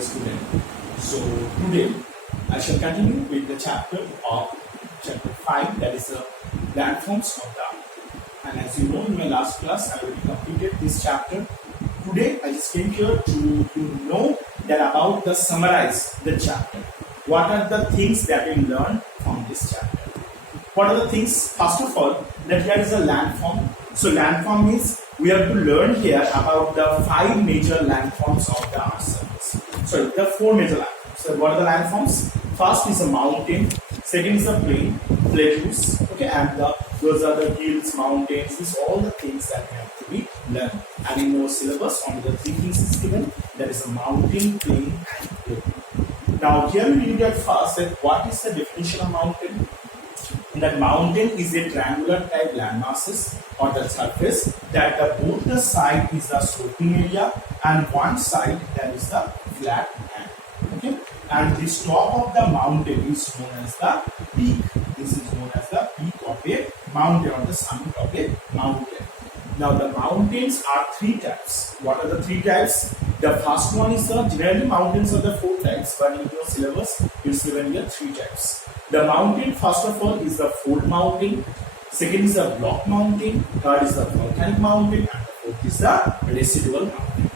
student. So today I shall continue with the chapter 5, that is the landforms of the earth. And as you know, in my last class I already completed this chapter. Today I just came here to know that about the summarize the chapter. What are the things that we learn from this chapter? What are the things? First of all, that here is a landform. So landform means we have to learn here about the 5 major landforms of the earth surface. Sorry, the 4 major landforms. So what are the landforms? First is a mountain, second is a plain, plateaus, okay, and those are the hills, mountains, these all the things that have to be learned. And in your syllabus, only the 3 things is given, that is a mountain, plain and plateau. Now here we read at first that what is the definition of mountain? That mountain is a triangular type land masses or the surface that both the side is the sloping area and one side that is the flat land. Okay, and this top of the mountain is known as the peak. This is known as the peak of a mountain or the summit of a mountain. Now the mountains are 3 types. What are the 3 types? The first one is the generally mountains are the 4 types, but in your syllabus it's given here 3 types. The mountain, first of all, is the fold mountain. Second is the block mountain. Third is the volcanic mountain, and the fourth is the residual mountain.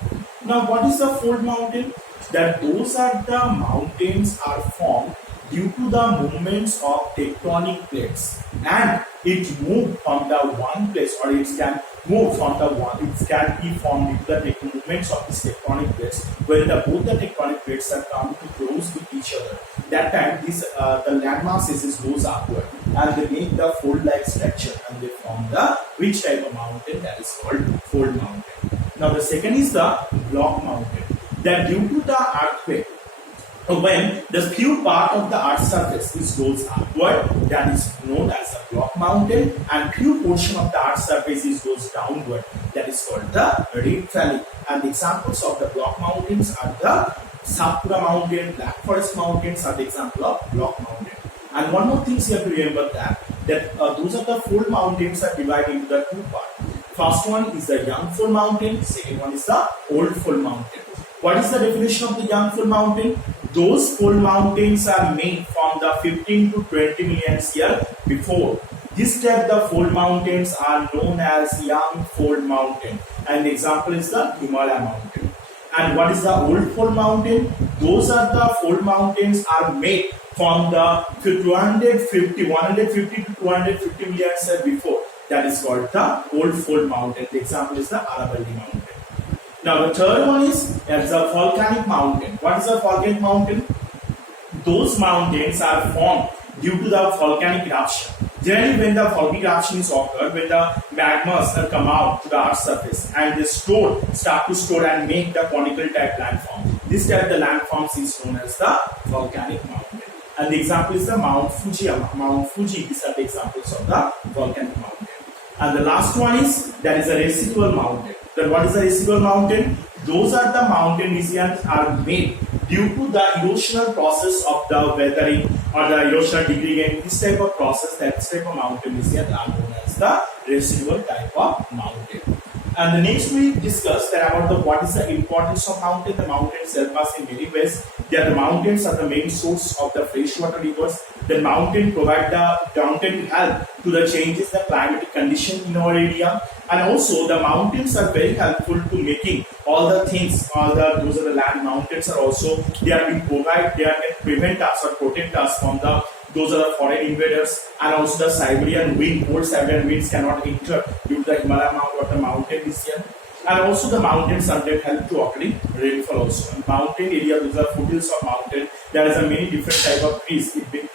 Now, what is the fold mountain? That those are the mountains are formed due to the movements of tectonic plates, and it moved from the one place, or it can move from the one. It can be formed due to the movements of these tectonic plates, where both the tectonic plates are come to close with each other. That time, this the land masses goes upward, and they make the fold-like structure, and they form the which type of mountain that is called fold mountain. Now, the second is the block mountain. That due to the earthquake, when the few part of the earth surface is goes upward, that is known as a block mountain, and few portion of the earth surface is goes downward, that is called the Rift Valley. And the examples of the block mountains are the Satpura mountain, Black Forest mountains are the example of block mountain. And one more thing you have to remember that those are the fold mountains are divided into the 2 parts. First one is the young fold mountain, second one is the old fold mountain. What is the definition of the young fold mountain? Those fold mountains are made from the 15 to 20 million years before. This type of fold mountains are known as young fold mountain, and the example is the Himalaya mountain. And what is the old fold mountain? Those are the fold mountains are made from the 150 to 250 million years before. That is called the old fold mountain. The example is the Aravalli mountain. Now the third one is the volcanic mountain. What is a volcanic mountain? Those mountains are formed due to the volcanic eruption. Generally, when the volcanic eruption is occurred, when the magmas come out to the earth's surface and they start to store and make the conical type landform. This type the landforms is known as the volcanic mountain. And the example is the Mount Fuji. Mount Fuji, these are the examples of the volcanic mountain. And the last one is that is a residual mountain. Then what is the residual mountain? Those are the mountain regions are made due to the erosional process of the weathering or the erosional degradation. This type of process, that type of mountain regions are known as the residual type of mountain. And the next we discuss that about the what is the importance of mountain. The mountains help us in many ways. The mountains are the main source of the freshwater rivers. The mountain provide the mountain help to the changes the climatic condition in our area, and also the mountains are very helpful to making all the things. Those are the land mountains are also they are being provide they are can prevent us or protect us from those are the foreign invaders, and also the Siberian wind, cold Siberian winds cannot enter due to the Himalaya mountain or the mountain region. And also the mountains are that help to occurring rainfall also. In mountain area, those are foothills of mountain. There is a many different type of trees it been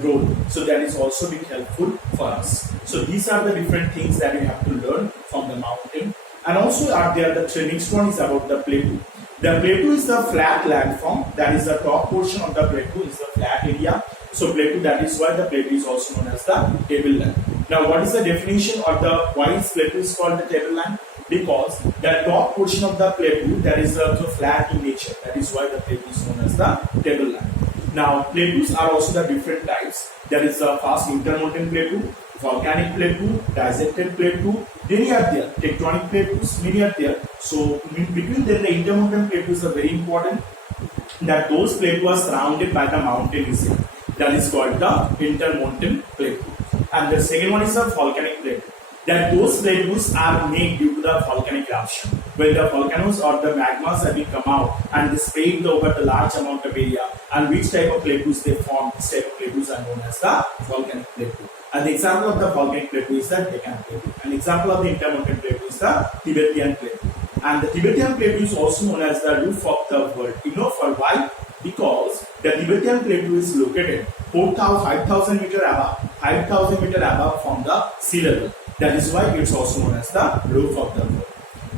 grown. So that is also been helpful for us. So these are the different things that we have to learn from the mountain. And also are there the next one is about the plateau. The plateau is the flat landform. That is the top portion of the plateau is the flat area. So plateau, that is why the plateau is also known as the tableland. Now what is the definition or the why is plateau is called the tableland? Because the top portion of the plateau that is also flat in nature. That is why the plateau is known as the tableland. Now plateaus are also the different types. There is the first intermountain plateau, volcanic plateau, dissected plateau. Many are there. Tectonic plateaus, many are there. So in between there the intermountain plateaus are very important. that those plateaus were surrounded by the mountain region. That is called the intermountain plateau. And the second one is the volcanic plateau. That those plateaus are made due to the volcanic eruption, where the volcanoes or the magmas have been come out and they spread over the large amount of area. And which type of plateaus they form? This type of plateaus are known as the volcanic plateau. And the example of the volcanic plateau is the Deccan Plateau. An example of the intermountain plateau is the Tibetan Plateau. And the Tibetan Plateau is also known as the roof of the world. You know for why? Because the Tibetan Plateau is located 5,000 meter above, 5,000 meter above from the sea level. That is why it's also known as the roof of the world.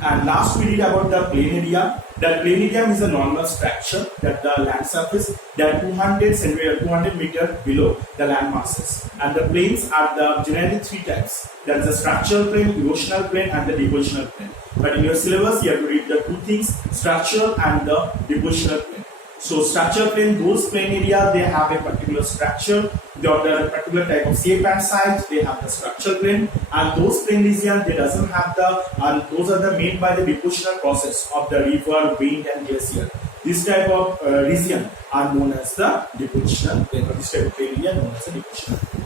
And last we did about the plain area. The plain area is a normal structure that the land surface that 200 meter below the land masses. And the plains are the generally three types. That is the structural plain, erosional plain, and the depositional plain. But in your syllabus, you have to read the two things: structural and the depositional plain. So structural plane, those plane area, they have a particular structure, they have a particular type of shape and size, they have the structural plane, and those plane region, they doesn't have the, and those are the made by the depositional process of the river, wind and glacier. This type of region are known as the depositional plane, or this type of plane area known as the depositional plane.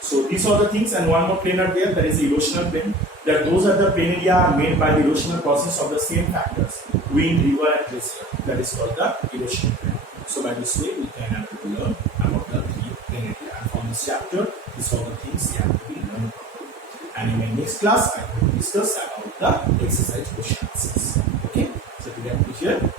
So these are the things, and one more plane are there, that is the erosional plane. That those are the plane area made by the erosional process of the same factors, wind, river and glacier. That is called the erosional plane. So by this way we can have to learn about the three plane area. And from this chapter, these are the things you have to be learned properly. And in my next class, I will discuss about the exercise question answers. Okay, so today I am here.